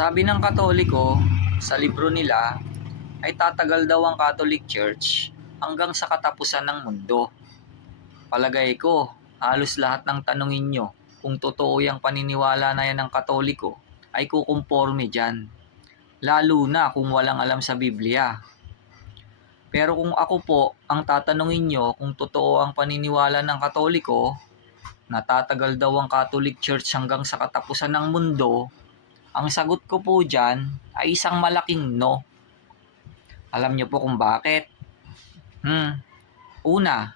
Sabi ng Katoliko, sa libro nila, ay tatagal daw ang Catholic Church hanggang sa katapusan ng mundo. Palagay ko, halos lahat ng tanungin nyo kung totoo yung paniniwala na yan ng Katoliko ay kukumporme dyan. Lalo na kung walang alam sa Biblia. Pero kung ako po ang tatanungin nyo kung totoo ang paniniwala ng Katoliko, na tatagal daw ang Catholic Church hanggang sa katapusan ng mundo, ang sagot ko po dyan ay isang malaking no. Alam niyo po kung bakit? Una,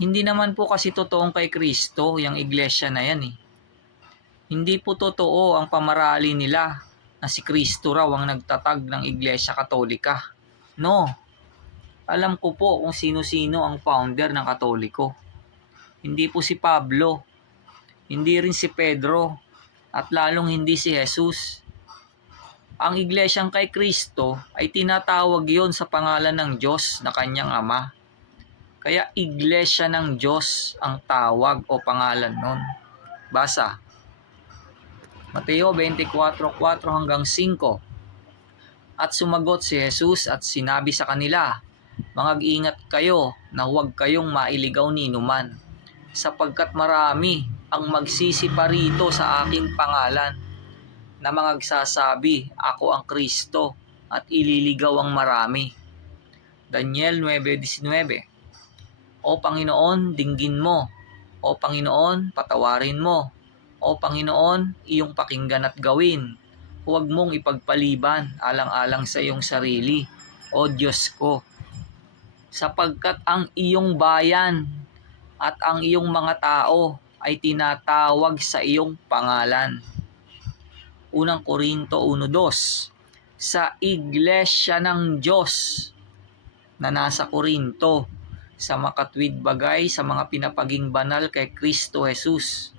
hindi naman po kasi totoong kay Kristo yung iglesia na yan eh. Hindi po totoo ang pamarali nila na si Kristo raw ang nagtatag ng Iglesia Katolika. No. Alam ko po kung sino-sino ang founder ng Katoliko. Hindi po si Pablo, hindi rin si Pedro, at lalong hindi si Jesus. Ang iglesyang kay Kristo ay tinatawag yon sa pangalan ng Diyos na kanyang Ama. Kaya iglesia ng Diyos ang tawag o pangalan nun. Basa. Mateo 24:4 hanggang 5. At sumagot si Jesus at sinabi sa kanila, "Mag-ingat kayo na huwag kayong mailigaw ni numan, sapagkat marami ang magsisipa rito sa aking pangalan, na magsasabi, ako ang Kristo, at ililigaw ang marami." Daniel 9:19. O Panginoon, dinggin mo. O Panginoon, patawarin mo. O Panginoon, iyong pakinggan at gawin. Huwag mong ipagpaliban alang-alang sa iyong sarili, O Diyos ko. Sapagkat ang iyong bayan at ang iyong mga tao ay tinatawag sa iyong pangalan. Unang Korinto 1:2. Sa iglesia ng Diyos na nasa Korinto, sa makatwid bagay sa mga pinapaging banal kay Kristo Jesus,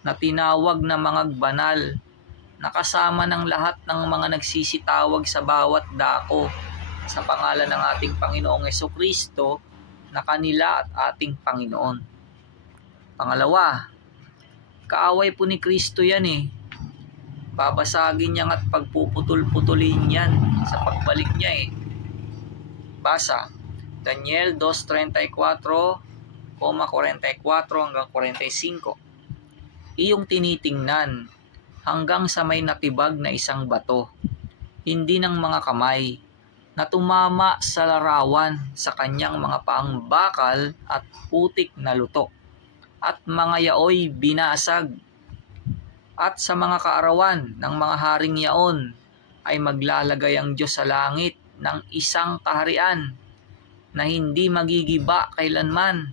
na tinawag na mga banal, nakasama ng lahat ng mga nagsisitawag sa bawat dako sa pangalan ng ating Panginoong Jesucristo na kanila at ating Panginoon. Pangalawa, kaaway po ni Kristo yan eh. Babasagin niya at pagpuputol-putulin yan sa pagbalik niya eh. Basa, Daniel 2:34, 44 hanggang 45. Iyong tinitingnan hanggang sa may natibag na isang bato, hindi ng mga kamay, na tumama sa larawan sa kanyang mga paang bakal at putik na lutok, at mga yaoy binasag. At sa mga kaarawan ng mga haring yaon ay maglalagay ang Diyos sa langit ng isang kaharian na hindi magigiba kailanman,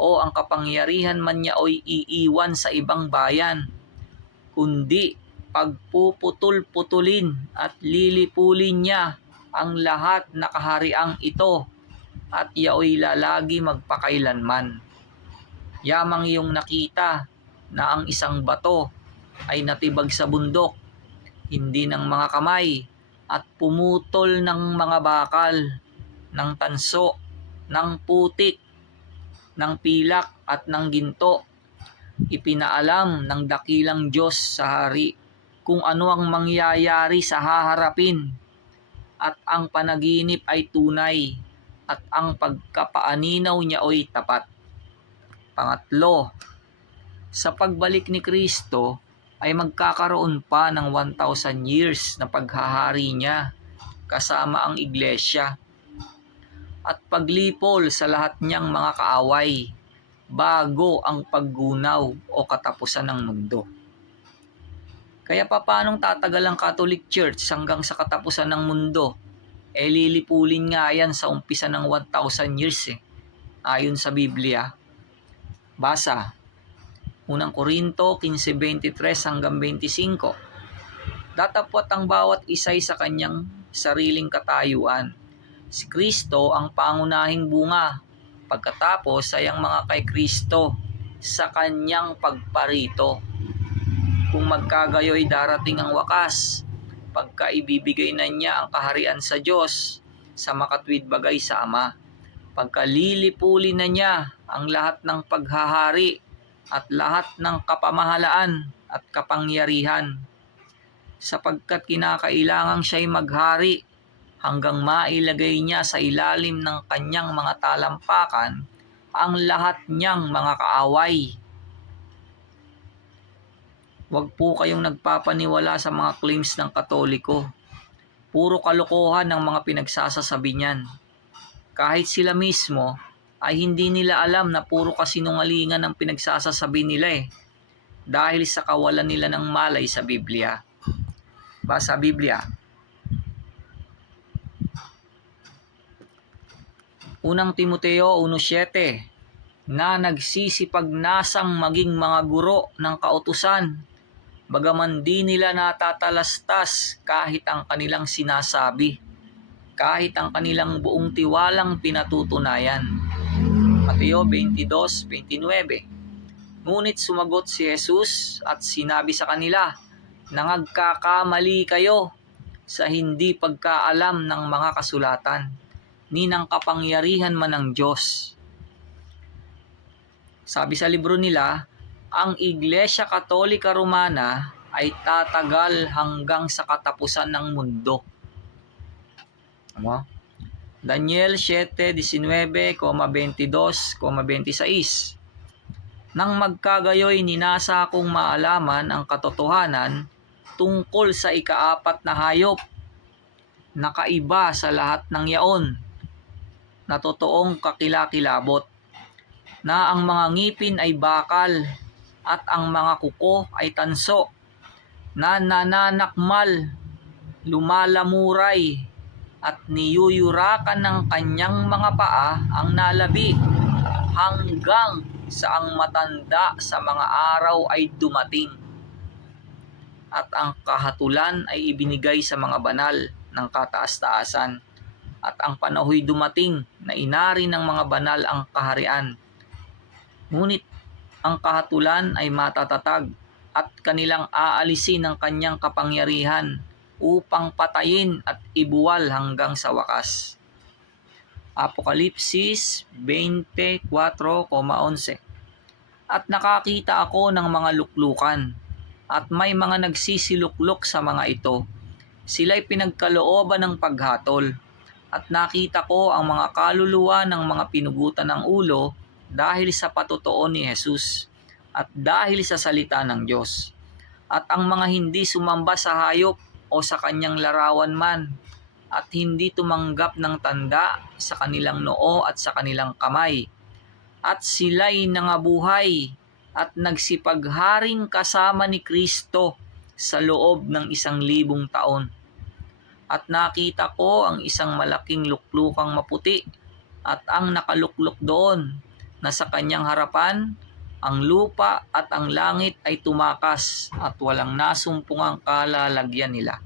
o ang kapangyarihan man niya o'y iiwan sa ibang bayan, kundi pagpuputol-putulin at lilipulin niya ang lahat na kahariang ito, at yaoy lalagi magpakailanman. Yamang iyong nakita na ang isang bato ay natibag sa bundok, hindi ng mga kamay, at pumutol ng mga bakal, ng tanso, ng putik, ng pilak at ng ginto. Ipinaalam ng dakilang Diyos sa hari kung ano ang mangyayari sa haharapin, at ang panaginip ay tunay, at ang pagkapaaninaw niya ay tapat. Pangatlo, sa pagbalik ni Kristo ay magkakaroon pa ng 1,000 years na paghahari niya kasama ang iglesia, at paglipol sa lahat niyang mga kaaway bago ang paggunaw o katapusan ng mundo. Kaya paanong tatagal ang Catholic Church hanggang sa katapusan ng mundo? Lilipulin nga yan sa umpisa ng 1,000 years ayon sa Biblia. Basa, Unang Korinto 15:23 hanggang 25. Datapwat ang bawat isay sa kanyang sariling katayuan. Si Kristo ang pangunahing bunga, pagkatapos ay ang mga kay Kristo sa kanyang pagparito. Kung magkagayoy darating ang wakas, pagka ibibigay na niya ang kaharian sa Diyos sa makatwid bagay sa Ama. Pagka lilipulin na niya ang lahat ng paghahari at lahat ng kapamahalaan at kapangyarihan. sapagkat kinakailangang siya'y maghari hanggang mailagay niya sa ilalim ng kanyang mga talampakan ang lahat niyang mga kaaway. Huwag po kayong nagpapaniwala sa mga claims ng Katoliko. Puro kalokohan ng mga pinagsasasabi niyan. Kahit sila mismo ay hindi nila alam na puro kasinungalingan ang pinagsasasabi nila dahil sa kawalan nila ng malay sa Biblia. Basa Biblia. Unang Timoteo 1:7 na nagsisipagnasang maging mga guro ng kautusan, bagaman di nila natatalastas kahit ang kanilang sinasabi, kahit ang kanilang buong tiwalang pinatutunayan. Mateo 22:29. Ngunit sumagot si Jesus at sinabi sa kanila, nagkakamali kayo sa hindi pagkaalam ng mga kasulatan, ni ng kapangyarihan man ng Diyos. Sabi sa libro nila, ang Iglesia Katolika Romana ay tatagal hanggang sa katapusan ng mundo. Daniel 7:19,22,26. Nang magkagayoy ninasa kong maalaman ang katotohanan tungkol sa ikaapat na hayop, nakaiba sa lahat ng yaon, na totoong kakilakilabot, na ang mga ngipin ay bakal at ang mga kuko ay tanso, na nananakmal, lumalamuray, at niyuyurakan ng kanyang mga paa ang nalabi hanggang sa ang matanda sa mga araw ay dumating, at ang kahatulan ay ibinigay sa mga banal ng kataas-taasan, at ang panahoy dumating na inari ng mga banal ang kaharian. Ngunit ang kahatulan ay matatatag at kanilang aalisin ng kanyang kapangyarihan upang patayin at ibuwal hanggang sa wakas. Apokalipsis 24:11. At nakakita ako ng mga luklukan, at may mga nagsisiluklok sa mga ito. Sila'y pinagkalooban ng paghatol, at nakita ko ang mga kaluluwa ng mga pinugutan ng ulo dahil sa patotoo ni Jesus at dahil sa salita ng Diyos, at ang mga hindi sumamba sa hayop o sa kanyang larawan man, at hindi tumanggap ng tanda sa kanilang noo at sa kanilang kamay, at sila'y nangabuhay at nagsipagharing kasama ni Kristo sa loob ng 1,000 taon. At nakita ko ang isang malaking luklukang maputi, at ang nakaluklok doon, na sa kanyang harapan ang lupa at ang langit ay tumakas, at walang nasumpungang kalalagyan nila.